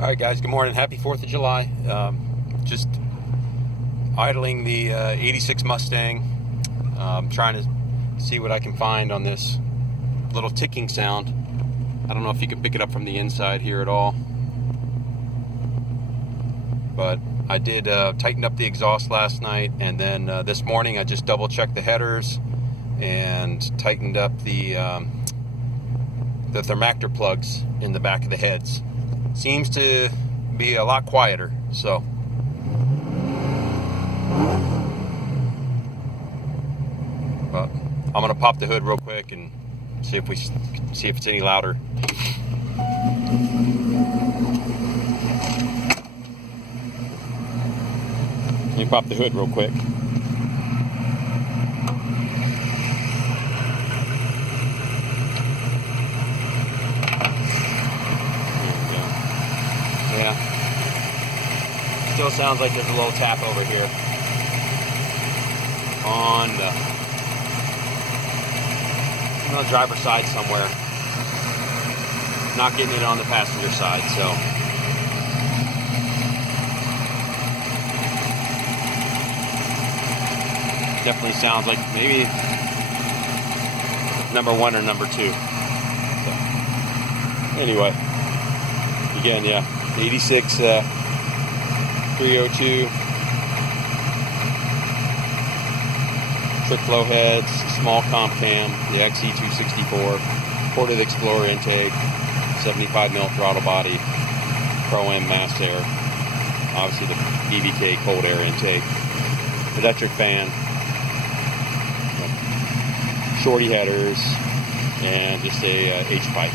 All right, guys. Good morning. Happy 4th of July. Just idling the 86 Mustang. Trying to see what I can find on this little ticking sound. I don't know if you can pick it up from the inside here at all. But I did tighten up the exhaust last night, and then this morning I just double-checked the headers and tightened up the thermactor plugs in the back of the heads. Seems to be a lot quieter, so but I'm gonna pop the hood real quick and see if it's any louder. Let me pop the hood real quick. Yeah. Still sounds like there's a little tap over here on the driver's side somewhere. Not getting it on the passenger side, so definitely sounds like maybe number 1 or number 2. So, anyway, again, yeah. 86 302 trick flow heads, small comp cam, the XE264, ported Explorer intake, 75mm throttle body, Pro-M mass air, obviously the BVK cold air intake, electric fan, shorty headers, and just a H-pipe.